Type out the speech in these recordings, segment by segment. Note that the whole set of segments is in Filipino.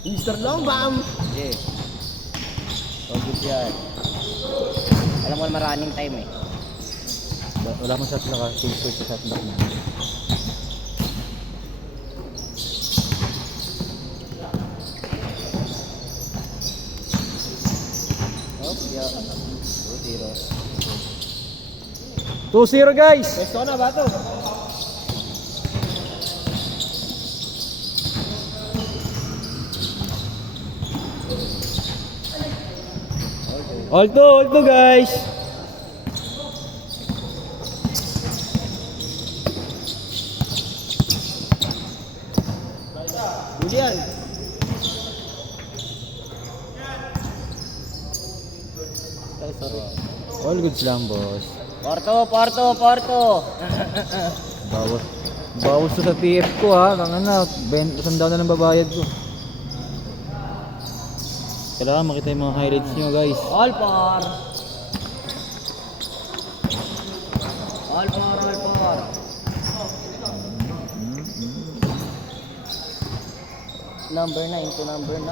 Mr. Lombam! Sige. All good yan. Alam mo maraming time eh. Wala mo shot lock, full switch sa shot lock na. Oh, yeah. 2-0. 2-0 guys! Pwesto na ba ito? All two guys! Julian! All goods lang boss. Porto. Bawas to sa TF ko ha. Kang na, 100 na ng babayad ko. Kailangan makita yung mga highlights nyo guys. All for. Number 9 to number 9.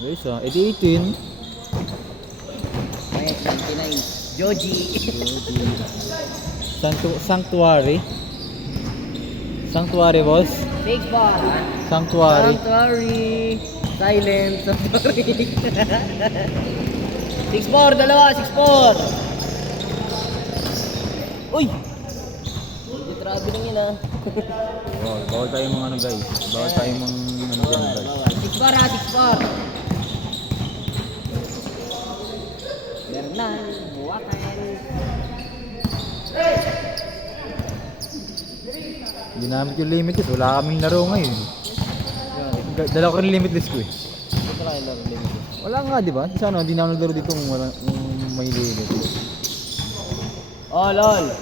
Guys ha, edi 18. May 29. Joji. Sanctuary. Sanctuary boss. 6 bar. Sanctuary. Silent. 6-4, dalawa, 6-4. Uy! Grabe lang yun ah. Bawal tayo mga ano guys. Bawal tayo mga ano dyan guys. 6-4 ha, 6-4. Bernal, buwakan. Ginamit yung limitless. Wala kaming laro ngayon. Dalawa ko rin limitless ko eh. Ito lang yung limit. Wala nga di ba? Sana hindi na ako naglaro dito kung may limit. Oh, lol.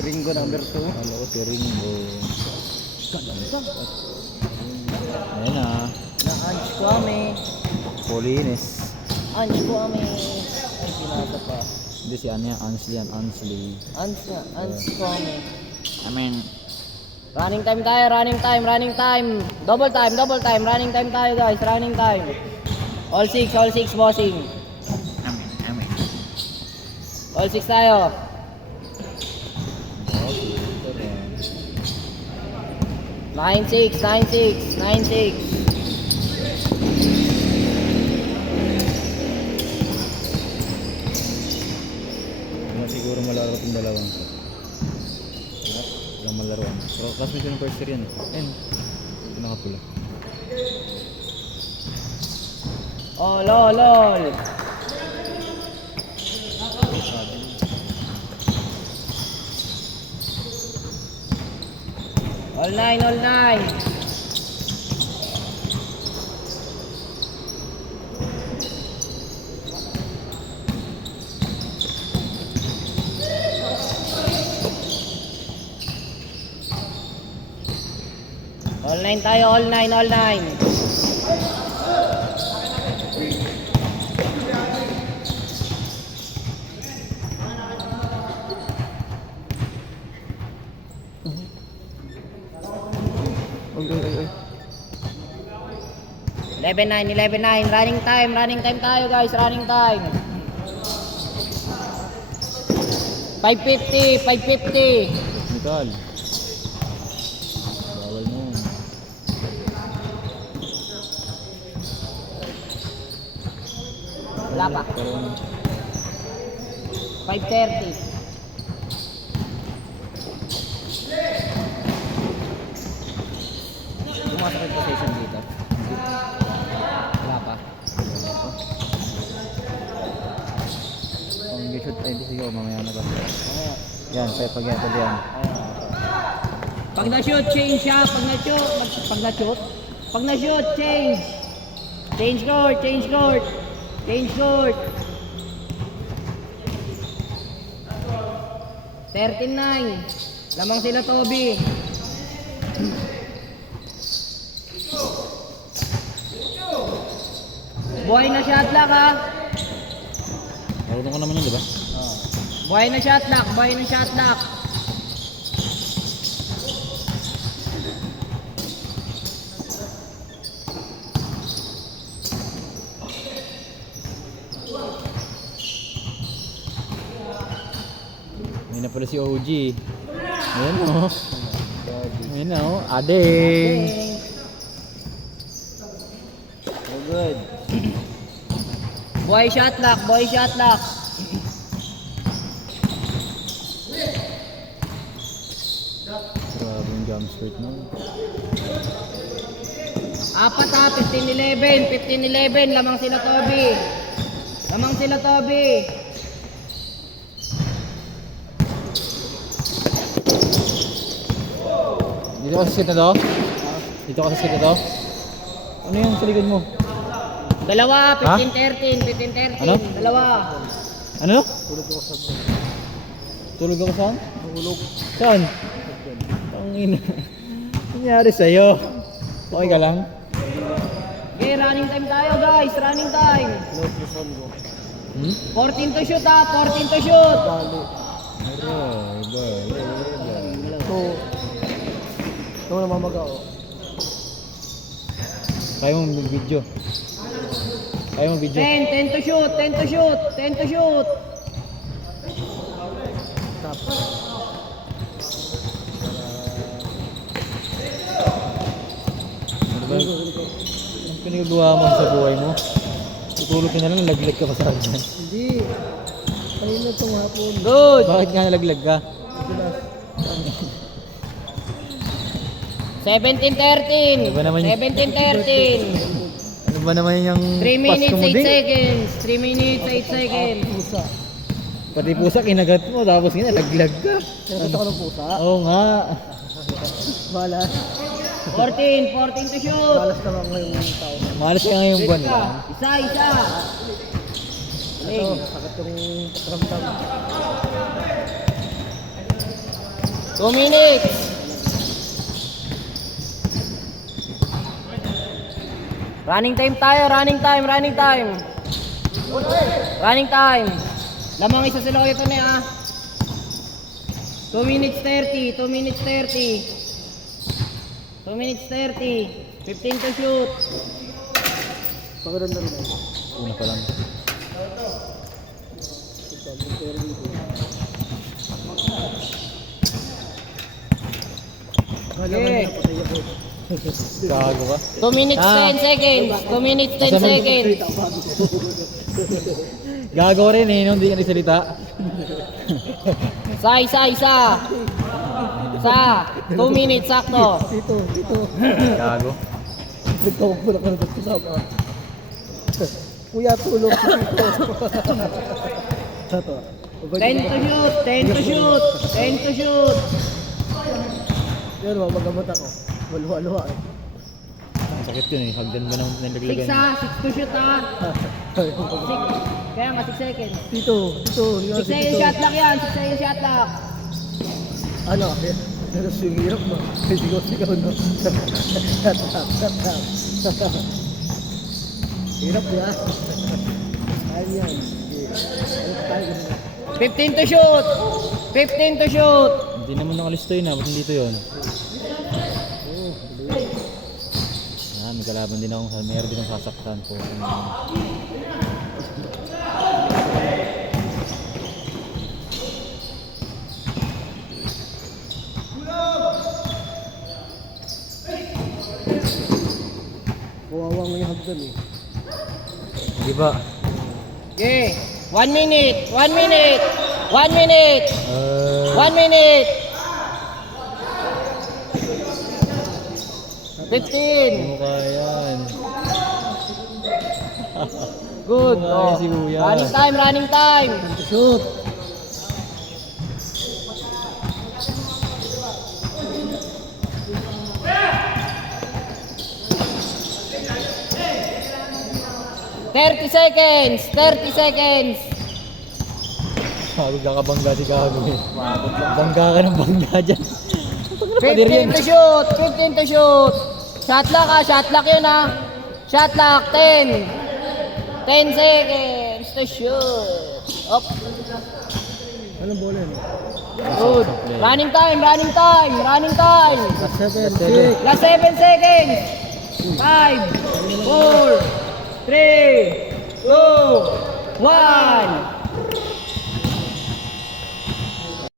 Ringo number 2. Halo ko si Ringo. Ayan na. Na-anch Kwame. Polines. Anch Kwame. Ay, pinasa pa. Hindi si ano yan. Ansley yan. Ansley. Anch Kwame. I mean. Running time tayo, running time. Double time, running time tayo guys, running time. All 6 bossing. All 6 tayo. Nine six. Ano siguro malaro itong dalawang to. Walang malaruan. Pero classmate yung first year yan. Ayun. Nakapula. Oh, lol. All nine. All 9 tayo, all 9. Oy. 11-9, running time tayo guys, running time. 550. Mikal. Bawal mo. Wala pa. 530. Pumasok yung position dito. Wala pa. Kung shoot ay di sige mamaya na ba. Mamaya. Yan, pag yan, pag yan. Pag na-shoot, change siya. Pag na-shoot, change. Change court. 13-9. Lamang sila, Toby. buhay na shot lock ha. Marunong ka naman yun, di ba? Buhay na shot lock, buhay na shot lock. May na pala si OG. Ayan o. Ayan o. Ading. So good. Buhay shot lock, buhay shot lock. Grabe yung jump skirt na. Apat ha, 15-11, 15-11, lamang sila Toby. Lamang sila Toby. Dito ka sa skate na to? Dito ka sa skate na to? Ano yung sa likod mo? Dalawa, Ha? 15-13, 15-13, Ano? dalawa. Ano? Tulog ako sa Tulog ako saan? tulog. Saan? Pangina. Nangyari sa'yo? Okay ka lang? Okay, running time tayo guys, running time. Load the sun ko. 14 to shoot ha, 14 to shoot. Dali. Iba. So, ito na mamaga ako. Kaya mong video. Kaya mong video. 10 to shoot, 10 to shoot, 10 to shoot. Tap. Ano ba? Anong pinagagawa mo sa buhay mo? Tutulog ka na lang, nalaglag ka pa sa akin. Hindi. Ayun na itong hapon. Good. Bakit nga nalaglag ka? Bilas. 17-13, Ano ba naman yun? 17-13. Ano ba naman yung 3 minutes, Pasko mo 8 din? seconds. 3 minutes, 8 seconds. Pusa. Pati pusa kinagat mo, tapos nga nalaglag ka. Kinagat ako ng pusa. Oo nga. Balas. 14 to shoot. Balas naman ngayong tao. Malas ka ngayong buwan lang. Isa, isa. Ito, sakit yung pakiramdam. 2 minutes. Running time tayo, running time, running time. Running time. Lamang isa sila ito na 2 minutes 30, 2 minutes 30. 2 minutes 30. 15 to shoot. Paganda rin ako. Una pa lang. Okay. Gago ka. 2 minutes Ah. 10 seconds. 2 minutes 10 Masama- seconds. Gago rin eh, nung hindi ka nagsalita. Isa, isa, isa. Isa. 2 minutes sakto. Dito. Gago. Nagtawag ko lang ng kasama. Kuya, tulog. Ito. 10 to shoot, 10 to shoot, 10 to shoot. Yan, mamagamot ako. Walwa-lwa eh. Ang sakit yun eh, hagdan ba nang 6 nalaglagan? ha, 6 to shoot ha. 6. Kaya nga 6 seconds. Dito. 6 seconds shot lock yan, 6 seconds shot lock. Ano? Pero yung hirap mo. Sigaw no. Shut up. Hirap yan. Ayun yan. 15 to shoot. 15 to shoot. Hindi naman nakalisto yun ah, ba't hindi ito yun? May kalaban din akong, mayroon din akong sasaktan po. Kawawa nga yung hagdan eh. Di ba? Okay. 1 minute, 1 minute, 1 minute, 1 minute. 15. Ano kaya yan? Good. Ano kaya si Kuya? Running time, running time. Shoot. Thirty seconds, 30 seconds. Pagod ka bangga si Gago eh. Bangga ka ng bangga dyan. 15 to shoot, 15 to shoot. Shot lock ha, shot lock yun ha. Shot lock, 10. 10 seconds to shoot. Up. Anong bola yun? Good. Running time, running time, running time. Last 7, Last seven. 6. Last 7 seconds. 5, 4, 3, 2, 1.